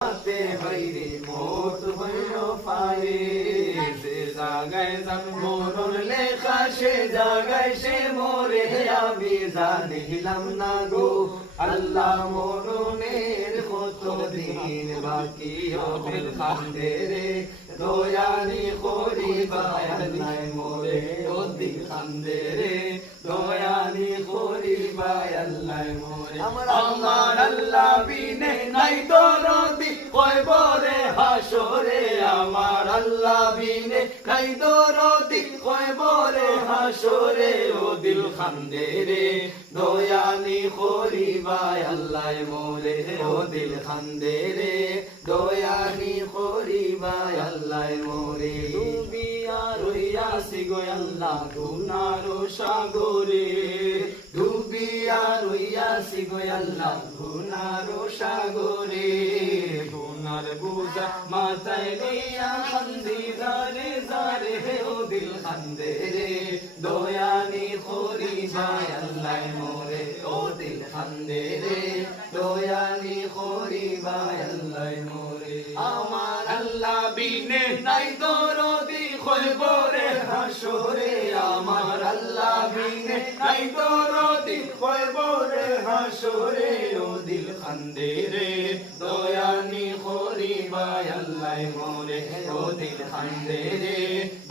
তে হইরে মোট হইল পারে যে জাগায় যান মরণ লেখা সে জাগায় সে মোরে আমি জানিলাম না গো আল্লাহ মরণের কতদিন বাকি হবে কান্দে রে দয়ানি করিবা আল্লাহ মোরে ওদিন কান্দে রে দয়ানি করিবা আল্লাহ মোরে আমার আল্লাহ বিনে নাই দরদি কয়বরে হাসরে আমার আল্লাহ বিনে নাই দরদি কয়বরে হাসরে ও দিল কান্দে রে দয়ানি করিবা আল্লাহ মোরে ও দিল কান্দে রে দয়ানি করিবা আল্লাহ মোরে ডুবিয়া রইয়াছি গো আল্লাহ গুনার সাগরে ডুবিয়া রইয়াছি গো আল্লাহ গুনার সাগরে গুনার বুঝা মাথায় নিয়া কান্দি জারে জারে ও দিল কান্দে রে দয়ানি করিবা আল্লাহ মোরে ও দিল কান্দে রে দয়ানি করিবা আল্লাহ মোরে আমার আল্লাহ বিনে নাই দরদি কয়বরে হাসরে আমার আল্লাহ বিনে নাই দরদি কয়বরে হাসরে ও দিল কান্দে রে দয়ানি করিবা আল্লাহ মোরে ও দিল কান্দে রে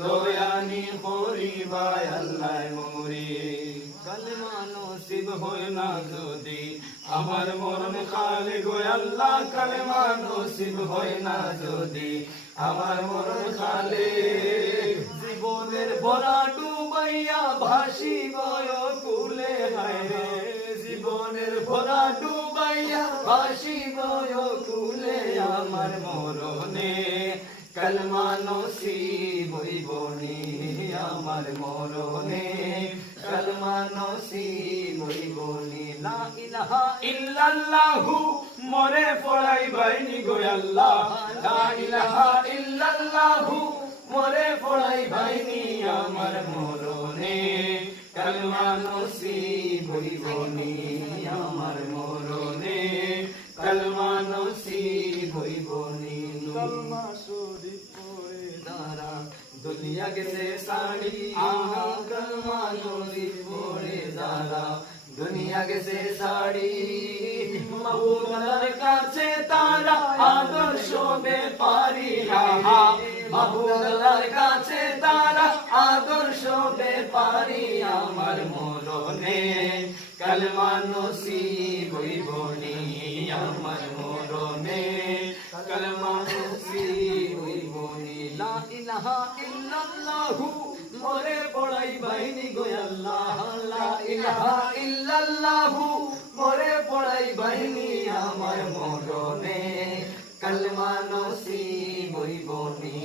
দয়ানি করিবা আল্লাহ মোরে কালেমা নসিব হয় না যদি আমার মরণ কালে গো আল্লাহ কালেমা নসিব হয় না যদি আমার মরণ কালে জীবনের ভরা ডুবাইয়া ভাসি গয় কুলে হায় রে জীবনের ভরা ডুবাইয়া ভাসি গয় কুলে আমার মরণে কালেমা নসিব হইবনি আমার মরণে কালেমা নসিব হইবনি লা ইলাহা ইল্লাল্লাহু মরে পড়াই বাইনি গো আল্লাহ লা ইলাহা ইল্লাল্লাহু মরে পড়াই বাইনি আমার মরণে কালেমা নসিব হইবনি আমার মরণে কালেমা নসিব হইবনি কালেমা শরীফ পড়ে দাঁড়া দুনিয়া গেছে সাড়ি আহা কালেমা শরীফ পড়ে দাঁড়া দুনিয়া গেছে সাড়ি মাহবুবের কাছে তারা আদর্শ বেপারি আহা মাহবুবের কাছে তারা আদর্শ বেপারি আমার মরণে কালেমা নসিব হইবনি আমার মরণে কালেমা নসিব হইবনি লা ইলাহা ইল্লাল্লাহু মরে পড়াই বাইনি গো আল্লাহ লা ইলাহা ইল্লাল্লাহু মরে পড়াই বাইনি আমার মরণে কালেমা নসিব হইবনি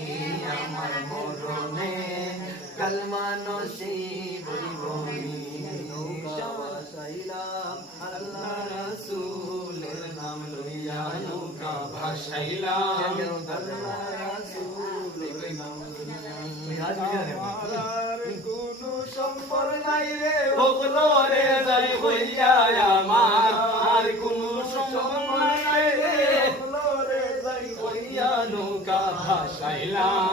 আমার মরণে কালেমা নসিব হইবনি ভাসাইলাম আল্লাহ রাসূলের নাম লইয়া নৌকা ভাসাইলাম আল্লাহ রাসূলের নাম আমার কোনো সম্পদ নাই রে ওগলো রে যাই হইয়া আমার আর কোনো সম্পদ নাই রে ওগলো রে যাই হইয়া নৌকা ভাসাইলাম